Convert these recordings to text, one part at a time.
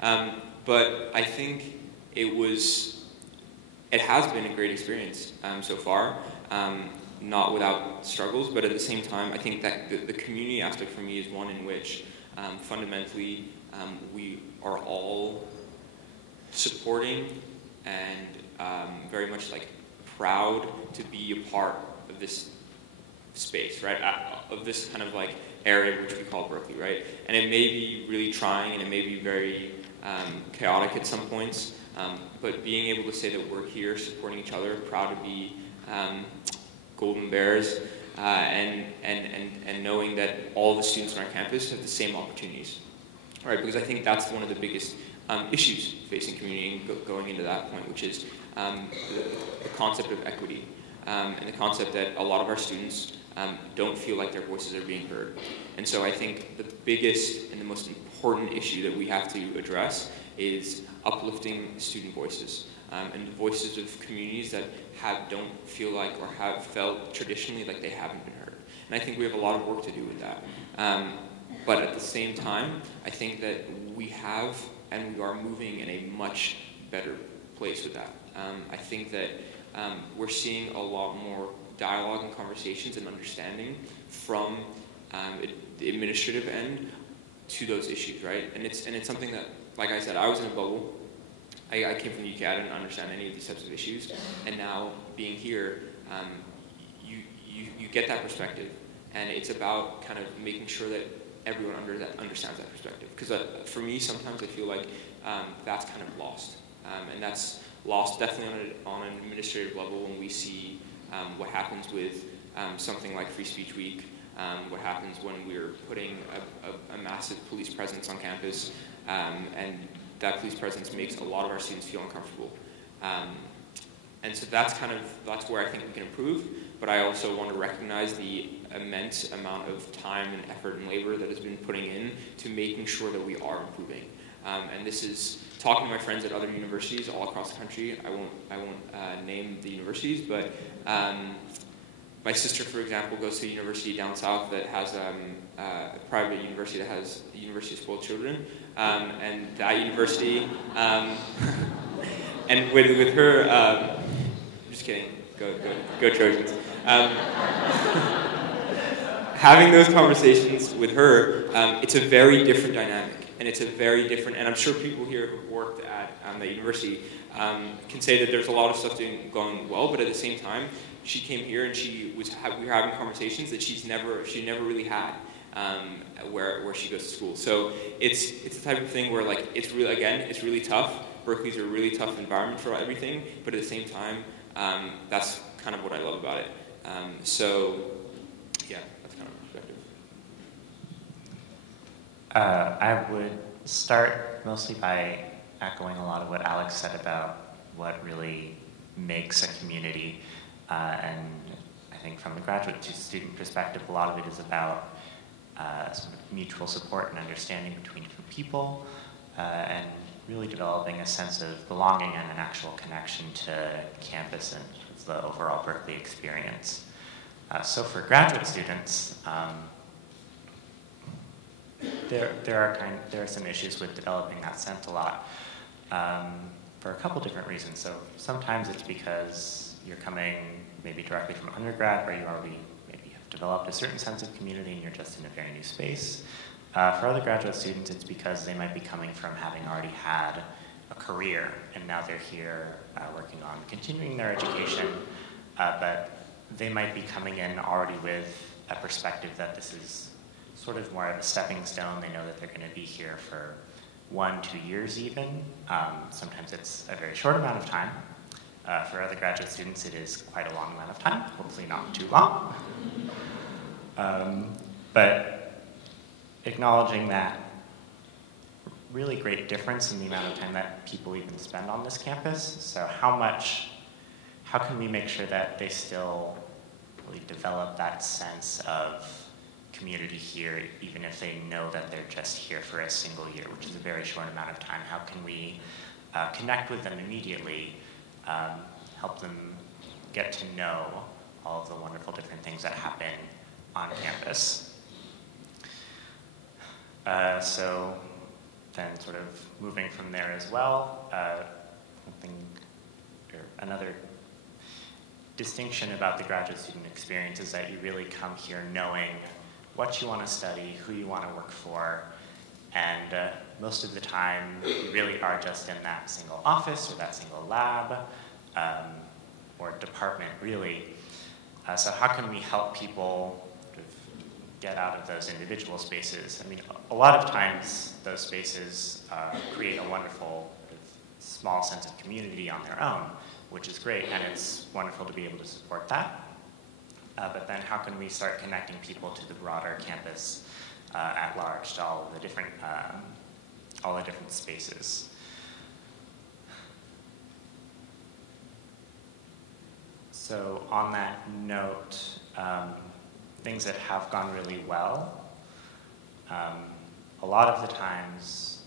But I think it has been a great experience so far. Not without struggles, but at the same time, I think that the community aspect for me is one in which fundamentally we are all supporting and very much like proud to be a part of this space, right? Of this kind of like area which we call Berkeley, right? And it may be really trying and it may be very chaotic at some points, but being able to say that we're here supporting each other, proud to be Golden Bears, and knowing that all the students on our campus have the same opportunities, right? Because I think that's one of the biggest issues facing community going into that point, which is the concept of equity and the concept that a lot of our students don't feel like their voices are being heard. And so I think the biggest and the most important issue that we have to address is uplifting student voices. And the voices of communities that don't feel like or have felt traditionally like they haven't been heard. And I think we have a lot of work to do with that. But at the same time, I think that we have and we are moving in a much better place with that. I think that we're seeing a lot more dialogue and conversations and understanding from the administrative end to those issues, right? And it's something that, like I said, I was in a bubble. I came from the UK, I didn't understand any of these types of issues, and now being here, you get that perspective, and it's about kind of making sure that everyone understands that perspective. Because for me, sometimes I feel like that's kind of lost, and that's lost definitely on an administrative level when we see what happens with something like Free Speech Week, what happens when we're putting a massive police presence on campus, and that police presence makes a lot of our students feel uncomfortable. And so that's where I think we can improve, but I also want to recognize the immense amount of time and effort and labor that has been putting in to making sure that we are improving. And this is talking to my friends at other universities all across the country. I won't name the universities, but my sister, for example, goes to a university down south that has a private university that has the University of Spoiled Children, and that university, and with her, I'm just kidding, go Trojans. Having those conversations with her, it's a very different dynamic, and it's a very different, and I'm sure people here who've worked at the university can say that there's a lot of stuff going well, but at the same time, she came here and we were having conversations that she never really had where she goes to school. So it's the type of thing where like it's really tough. Berkeley's a really tough environment for everything, but at the same time, that's kind of what I love about it. So yeah, that's kind of my perspective. I would start mostly by echoing a lot of what Alex said about what really makes a community. And I think from the graduate student perspective, a lot of it is about sort of mutual support and understanding between different people, and really developing a sense of belonging and an actual connection to campus and the overall Berkeley experience. So for graduate students, there are some issues with developing that sense a lot, for a couple different reasons. So sometimes it's because you're coming maybe directly from undergrad, where you already maybe have developed a certain sense of community and you're just in a very new space. For other graduate students, it's because they might be coming from having already had a career, and now they're here working on continuing their education, but they might be coming in already with a perspective that this is sort of more of a stepping stone. They know that they're going to be here for 1-2 years even. Sometimes it's a very short amount of time. For other graduate students, it is quite a long amount of time, hopefully not too long. But acknowledging that really great difference in the amount of time that people even spend on this campus. So how can we make sure that they still really develop that sense of community here, even if they know that they're just here for a single year, which is a very short amount of time? How can we connect with them immediately, help them get to know all of the wonderful different things that happen on campus? So then sort of moving from there as well, another distinction about the graduate student experience is that you really come here knowing what you want to study, who you want to work for, and most of the time you really are just in that single office or that single lab or department, really. So how can we help people sort of get out of those individual spaces? I mean, a lot of times those spaces create a wonderful sort of small sense of community on their own, which is great, and it's wonderful to be able to support that. But then how can we start connecting people to the broader campus at large, to all the different spaces? So on that note, things that have gone really well, a lot of the times,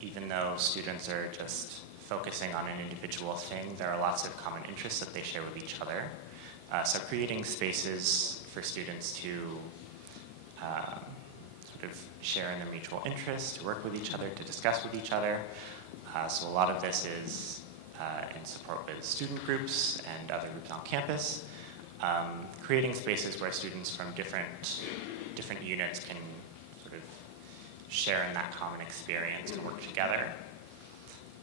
even though students are just focusing on an individual thing, there are lots of common interests that they share with each other. So creating spaces for students to sort of share in their mutual interests, to work with each other, to discuss with each other. So a lot of this is in support with student groups and other groups on campus. Creating spaces where students from different units can sort of share in that common experience and work together.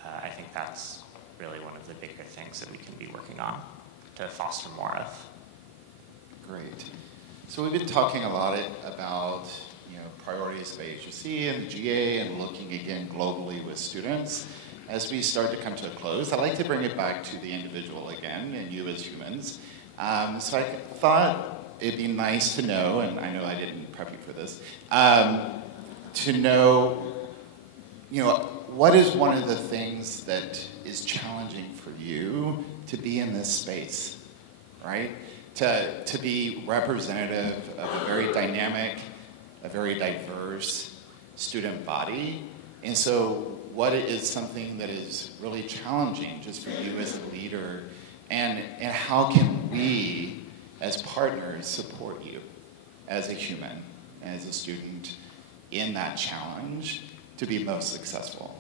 I think that's really one of the bigger things that we can be working on to foster more of. Great. So we've been talking a lot about priorities of ASUC and the GA and looking again globally with students. As we start to come to a close, I'd like to bring it back to the individual again and you as humans. So I thought it'd be nice to know, and I know I didn't prep you for this, to know, what is one of the things that is challenging for you to be in this space, right? To be representative of a very dynamic, a very diverse student body. And so what is something that is really challenging just for you as a leader, and how can we as partners support you as a human, as a student in that challenge to be most successful?